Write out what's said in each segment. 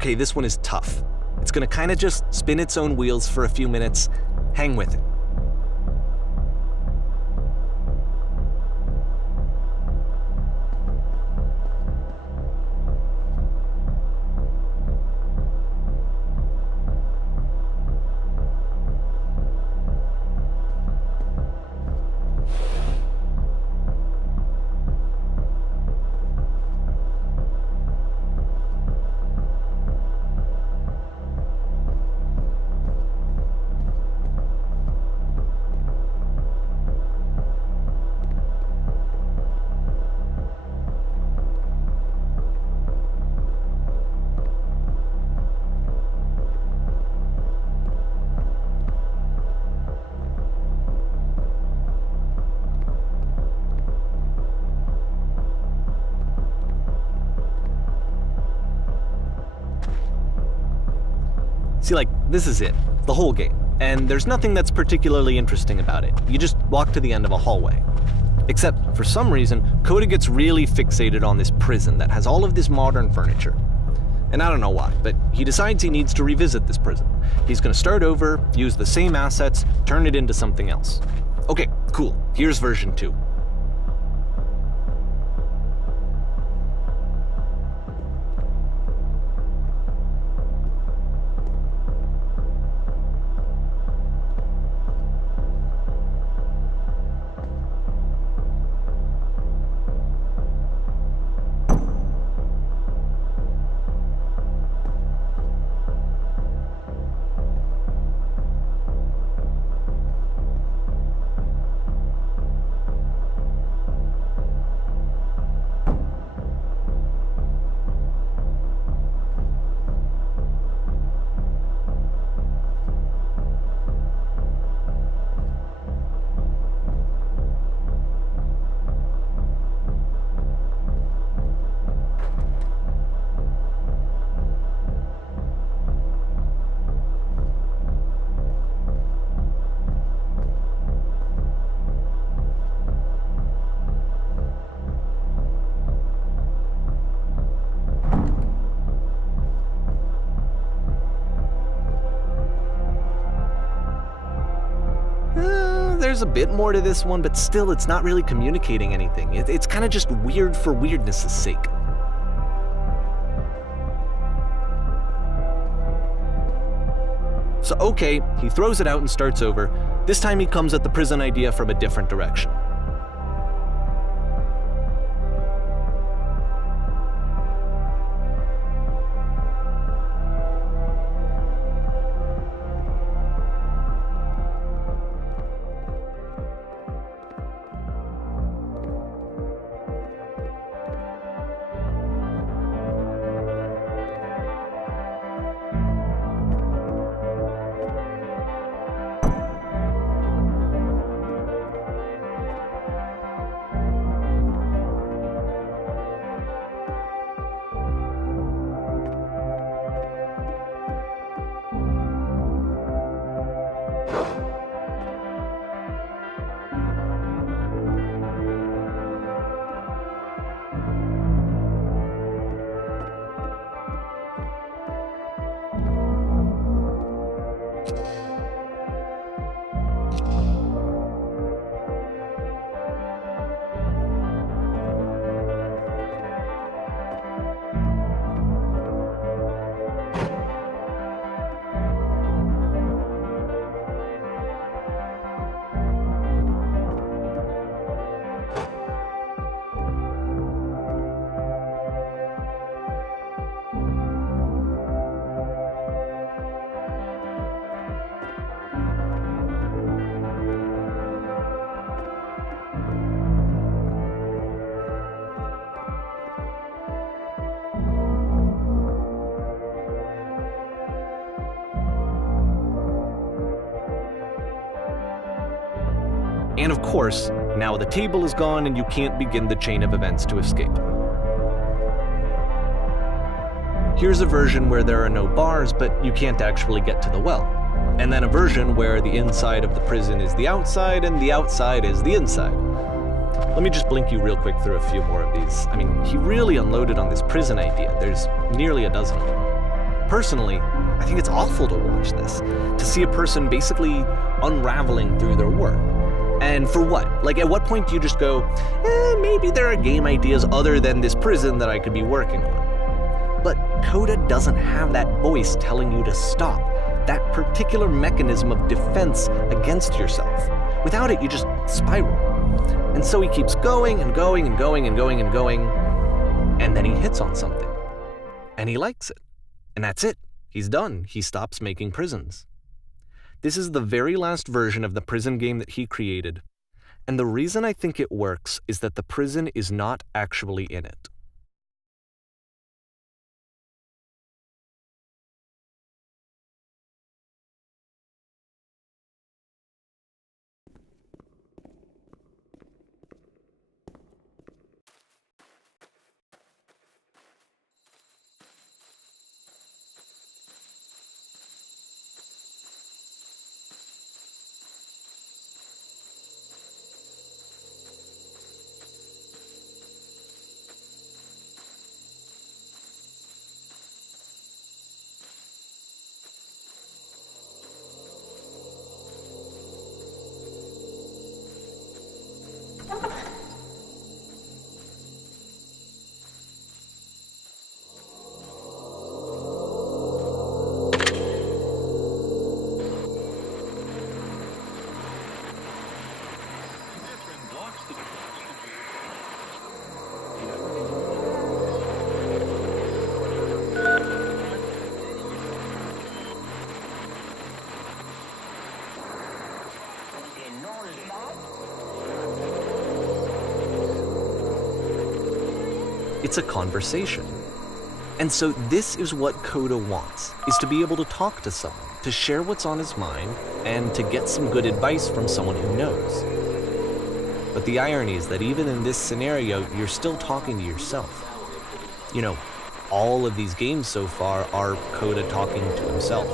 Okay, this one is tough. It's gonna kinda just spin its own wheels for a few minutes. Hang with it. See, like, this is it, the whole game, and there's nothing that's particularly interesting about it. You just walk to the end of a hallway. Except, for some reason, Coda gets really fixated on this prison that has all of this modern furniture. And I don't know why, but he decides he needs to revisit this prison. He's gonna start over, use the same assets, turn it into something else. Okay, cool, here's version 2. There's a bit more to this one, but still it's not really communicating anything. It's kind of just weird for weirdness' sake. So okay, he throws it out and starts over. This time he comes at the prison idea from a different direction. And of course, now the table is gone and you can't begin the chain of events to escape. Here's a version where there are no bars, but you can't actually get to the well. And then a version where the inside of the prison is the outside and the outside is the inside. Let me just blink you real quick through a few more of these. I mean, he really unloaded on this prison idea. There's nearly a dozen of them. Personally, I think it's awful to watch this, to see a person basically unraveling through their work. And for what? Like, at what point do you just go, maybe there are game ideas other than this prison that I could be working on? But Coda doesn't have that voice telling you to stop, that particular mechanism of defense against yourself. Without it, you just spiral. And so he keeps going and going and going and going and going, and then he hits on something. And he likes it. And that's it. He's done. He stops making prisons. This is the very last version of the prison game that he created. And the reason I think it works is that the prison is not actually in it. It's a conversation. And so this is what Coda wants, is to be able to talk to someone, to share what's on his mind, and to get some good advice from someone who knows. But the irony is that even in this scenario, you're still talking to yourself. You know, all of these games so far are Coda talking to himself.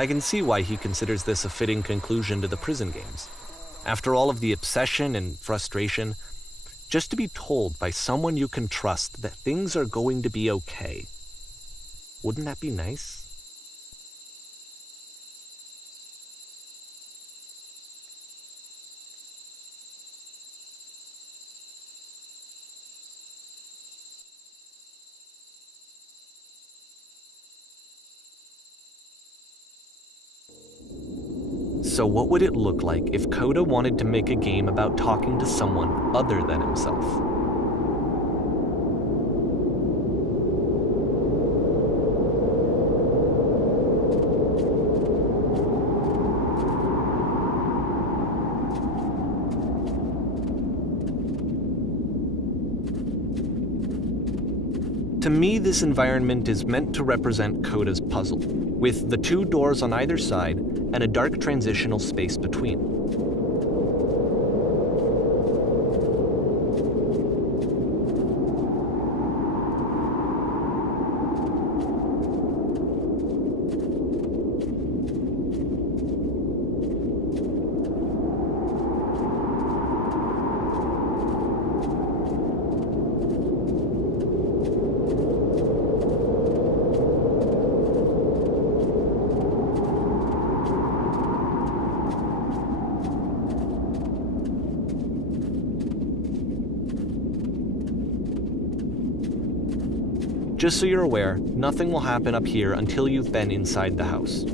I can see why he considers this a fitting conclusion to the prison games. After all of the obsession and frustration, just to be told by someone you can trust that things are going to be okay. Wouldn't that be nice? So what would it look like if Coda wanted to make a game about talking to someone other than himself? To me, this environment is meant to represent Coda's puzzle, with the 2 doors on either side and a dark transitional space between. Just so you're aware, nothing will happen up here until you've been inside the house.